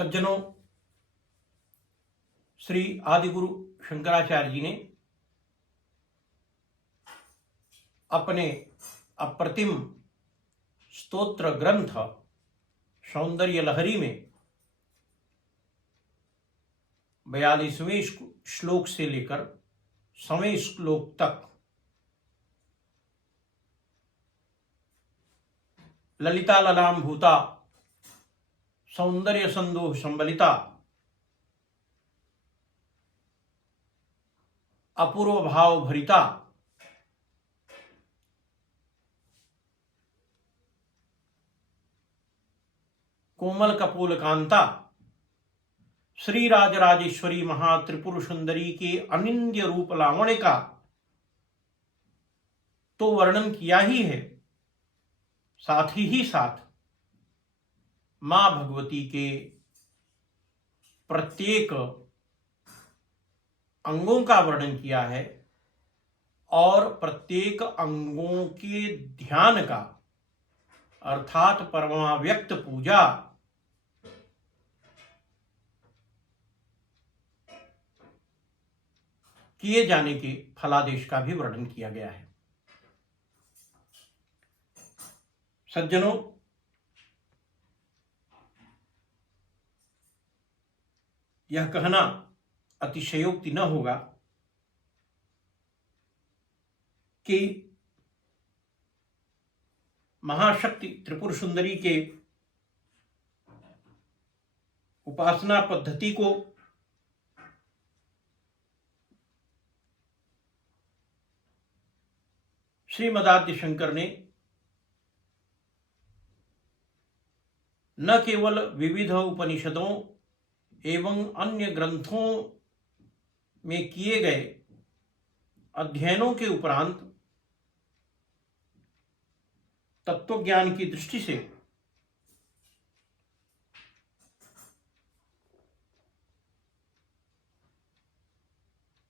सज्जनों, श्री आदिगुरु शंकराचार्य जी ने अपने अप्रतिम स्तोत्र ग्रंथ सौंदर्य लहरी में 42वें श्लोक से लेकर 100वें श्लोक तक ललिता ललाम भूता सौंदर्य संदोह संबलिता अपूर्व भाव भरिता कोमल कपोल कांता श्री राजराजेश्वरी महात्रिपुर सुंदरी के अनिंद्य रूप लावण्य का तो वर्णन किया ही है, साथ ही साथ मां भगवती के प्रत्येक अंगों का वर्णन किया है और प्रत्येक अंगों के ध्यान का अर्थात परमाव्यक्त पूजा किए जाने के फलादेश का भी वर्णन किया गया है। सज्जनों, यह कहना अतिशयोक्ति न होगा कि महाशक्ति त्रिपुर सुंदरी के उपासना पद्धति को श्रीमदाद्य शंकर ने न केवल विविध उपनिषदों एवं अन्य ग्रंथों में किए गए अध्ययनों के उपरांत तत्वज्ञान की दृष्टि से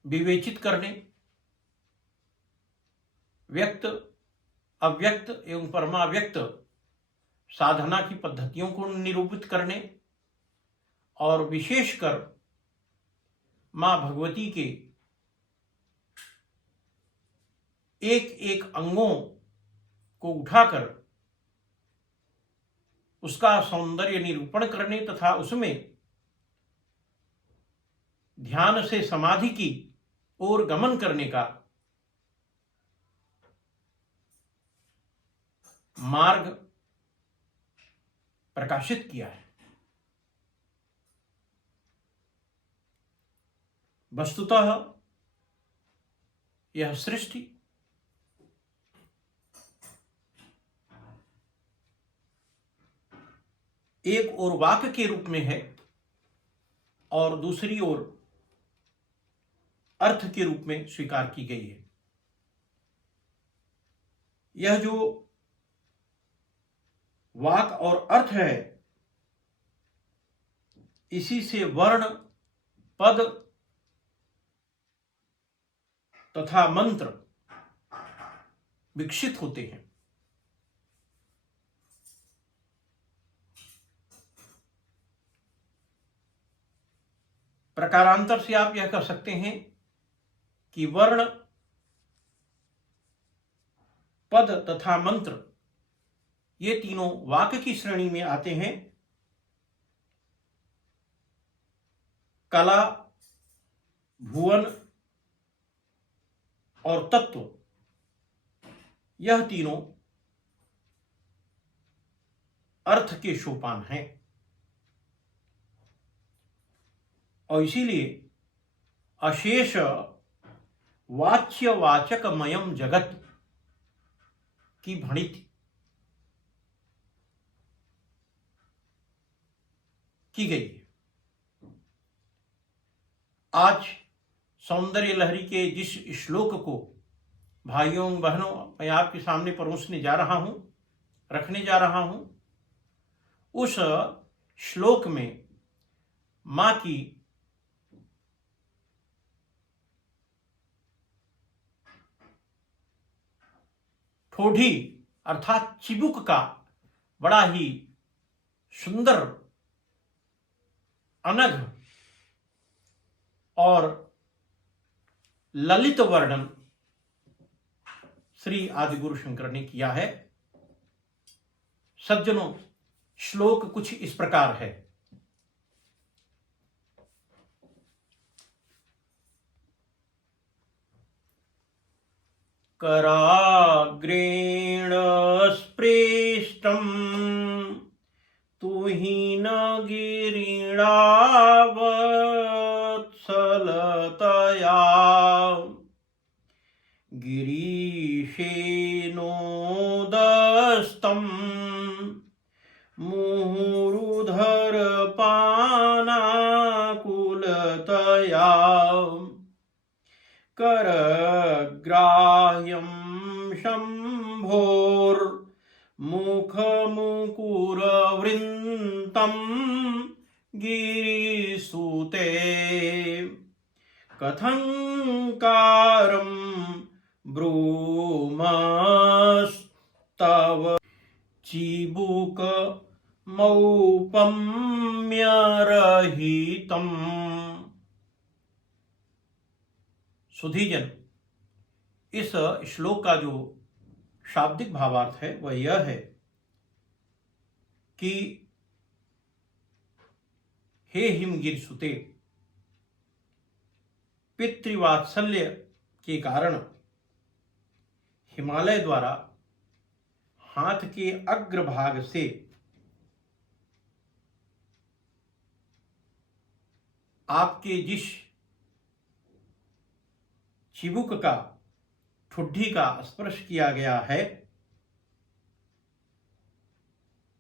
विवेचित करने, व्यक्त अव्यक्त एवं परमाव्यक्त साधना की पद्धतियों को निरूपित करने और विशेषकर मां भगवती के एक एक अंगों को उठाकर उसका सौंदर्य निरूपण करने तथा उसमें ध्यान से समाधि की ओर गमन करने का मार्ग प्रकाशित किया है। वस्तुतः यह सृष्टि एक ओर वाक्य के रूप में है और दूसरी ओर अर्थ के रूप में स्वीकार की गई है। यह जो वाक और अर्थ है, इसी से वर्ण, पद तथा मंत्र विकसित होते हैं। प्रकारांतर से आप यह कह सकते हैं कि वर्ण, पद तथा मंत्र ये तीनों वाक्य की श्रेणी में आते हैं। कला, भुवन और तत्व यह तीनों अर्थ के सोपान हैं और इसीलिए अशेष वाच्यवाचकमयम जगत की भणित की गई है। आज सौंदर्य लहरी के जिस श्लोक को भाइयों बहनों मैं आपके सामने परोसने जा रहा हूं, रखने जा रहा हूं, उस श्लोक में मां की ठोड़ी अर्थात चिबुक का बड़ा ही सुंदर अनघ और ललित वर्णन श्री आदिगुरु शंकर ने किया है। सज्जनों, श्लोक कुछ इस प्रकार है। कराग्रेण स्पृष्टं तुहिन गिरिणावत्सलतया गिरीशेनोदस्तं मुहुरुधरपानाकुलतया करग्राह्यं शम्भोर्मुखमुकुरवृन्तं गिरिसुते कथंकारं ब्रूमस्तव चिबुकमौपम्यरहितम्। सुधीजन, इस श्लोक का जो शाब्दिक भावार्थ है वह यह है कि हे हिमगिर सुते, पितृवात्सल्य के कारण हिमालय द्वारा हाथ के अग्रभाग से आपके जिस चिबुक का, ठुड्डी का स्पर्श किया गया है,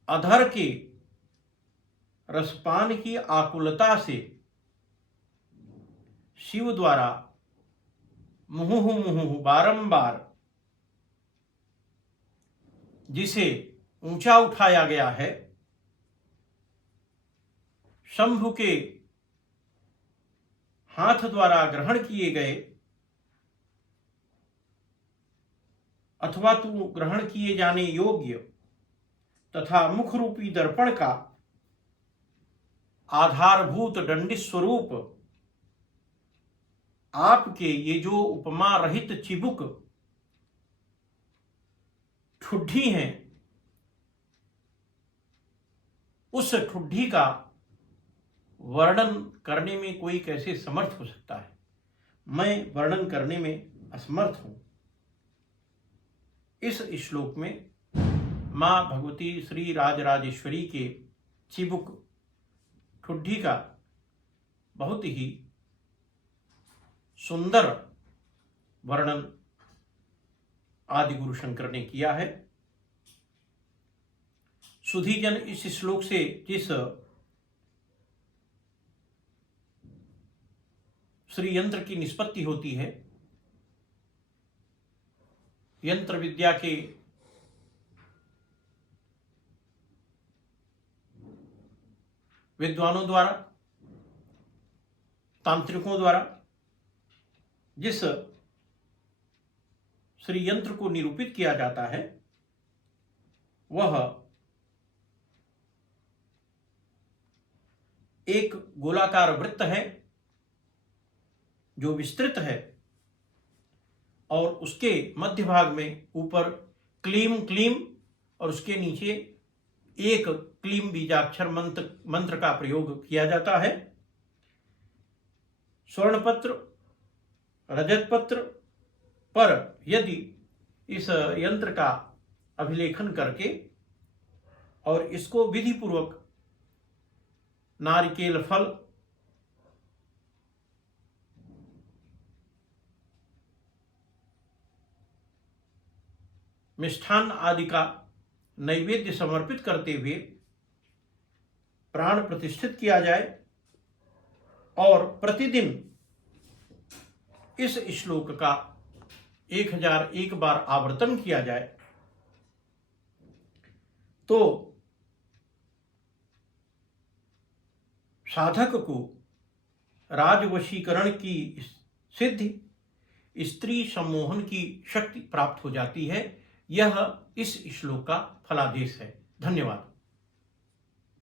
अधर के रसपान की आकुलता से शिव द्वारा मुहुः बारंबार जिसे ऊंचा उठाया गया है, शंभु के हाथ द्वारा ग्रहण किए गए अथवा तू ग्रहण किए जाने योग्य तथा मुख रूपी दर्पण का आधारभूत दंडित स्वरूप आपके ये जो उपमा रहित चिबुक ठुड्डी हैं, उस ठुड्डी का वर्णन करने में कोई कैसे समर्थ हो सकता है। मैं वर्णन करने में असमर्थ हूं। इस श्लोक में मां भगवती श्री राजराजेश्वरी के चिबुक ठुड्डी का बहुत ही सुंदर वर्णन आदिगुरु शंकर ने किया है। सुधीजन, इस श्लोक से जिस श्री यंत्र की निष्पत्ति होती है, यंत्र विद्या के विद्वानों द्वारा, तांत्रिकों द्वारा जिस श्री यंत्र को निरूपित किया जाता है, वह एक गोलाकार वृत्त है जो विस्तृत है और उसके मध्य भाग में ऊपर क्लीम क्लीम और उसके नीचे एक क्लीम बीजाक्षर मंत्र का प्रयोग किया जाता है। स्वर्णपत्र, रजतपत्र पर यदि इस यंत्र का अभिलेखन करके और इसको विधि पूर्वक नारिकेल फल, मिष्ठान आदि का नैवेद्य समर्पित करते हुए प्राण प्रतिष्ठित किया जाए और प्रतिदिन इस श्लोक का 1001 बार आवर्तन किया जाए तो साधक को राजवशीकरण की सिद्धि, स्त्री सम्मोहन की शक्ति प्राप्त हो जाती है। यह इस श्लोक का फलादेश है। धन्यवाद।